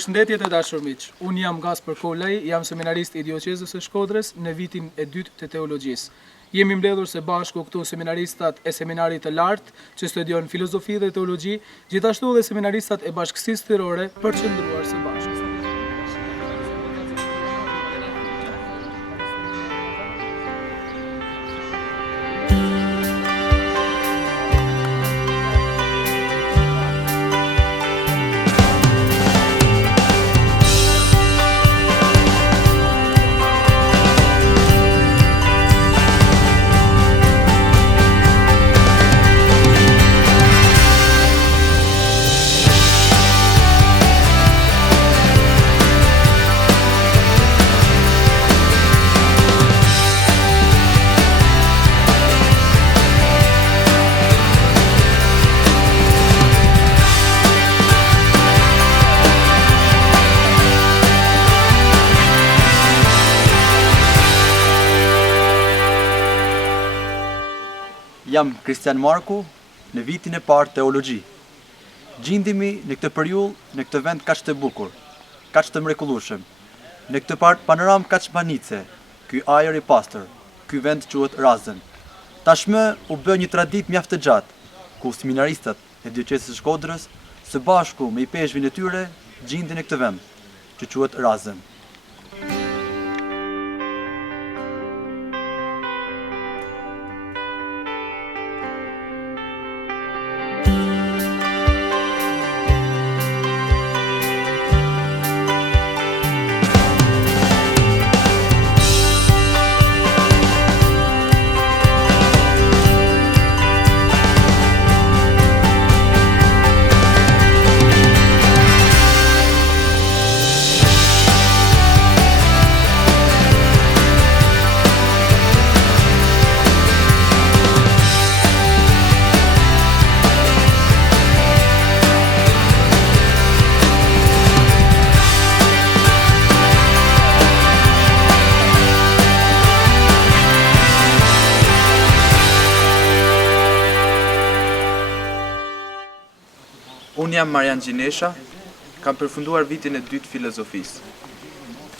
Përshëndetje të dashur miq. Unë jam Gaspar Kolaj, jam seminarist i Dioqezës së Shkodrës në vitin e 2 të teologjisë. Jemi mbledhur së bashku këtu seminaristat e seminarit të lartë që studion filozofi dhe teologji, gjithashtu edhe seminaristat e Bashkësisë Thyrore për të qëndruar së bashku. Jam Kristian Marku, në vitin e parë teologji. Gjindimi në këtë periull, në këtë vend kaq të bukur, kaq të mrekullueshëm, në këtë panoram kaq banice, ky ajër i pastër, ky vend quhet Razën. Tashmë u bë një traditë mjaft të gjatë, ku seminaristat e Dioqezës së Shkodrës së bashku me i peshvin e tyre gjindin në këtë vend, që quhet Razën. Unë jam Marian Gjinesha, kam përfunduar vitin e 2 të filozofisë.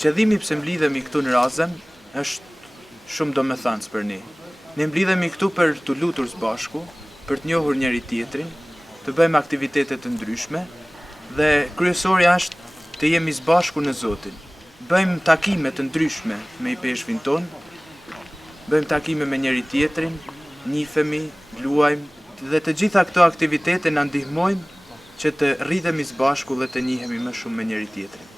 Qëllimi pse mblidhemi këtu në Razën është shumë domethënës për ne. Ne mblidhemi këtu për të lutur së bashku, për të njohur njëri tjetrin, të bëjmë aktivitete të ndryshme dhe kryesorja është të jemi së bashku në Zotin. Bëjmë takime të ndryshme me i peshvin ton, bëjmë takime me njëri tjetrin, njihemi, luajmë dhe të gjitha këto aktivitete na ndihmojnë që të rritemi së bashku dhe të njihemi më shumë me njëri tjetrin.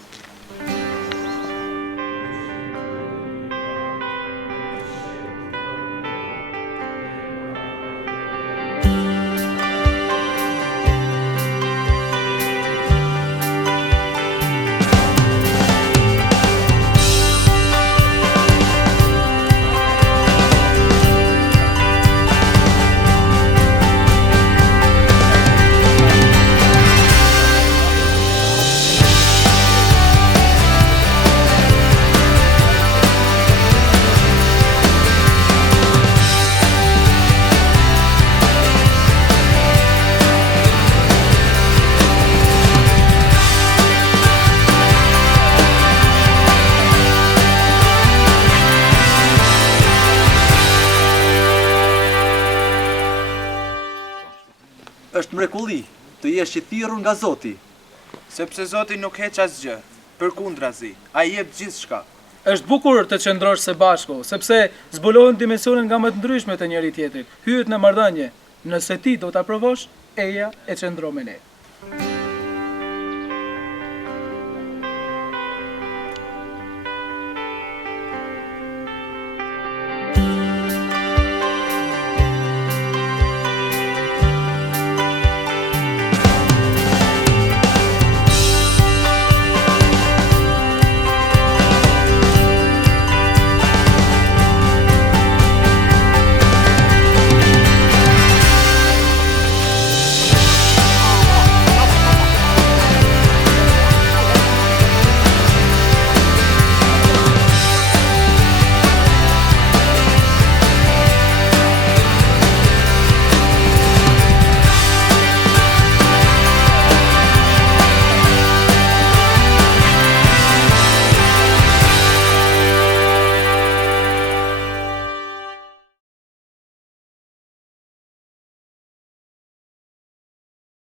Është mrekulli të jesh i thirrur nga Zoti. Sepse Zoti nuk heq asgjë, përkundrazi, ai jep gjithçka. Është bukur të qëndrosh së bashku, sepse zbulohen dimensionet nga më të ndryshme të njëri tjetrit. Hyhet në marrëdhënie. Nëse ti do ta provosh, eja e qëndro me ne.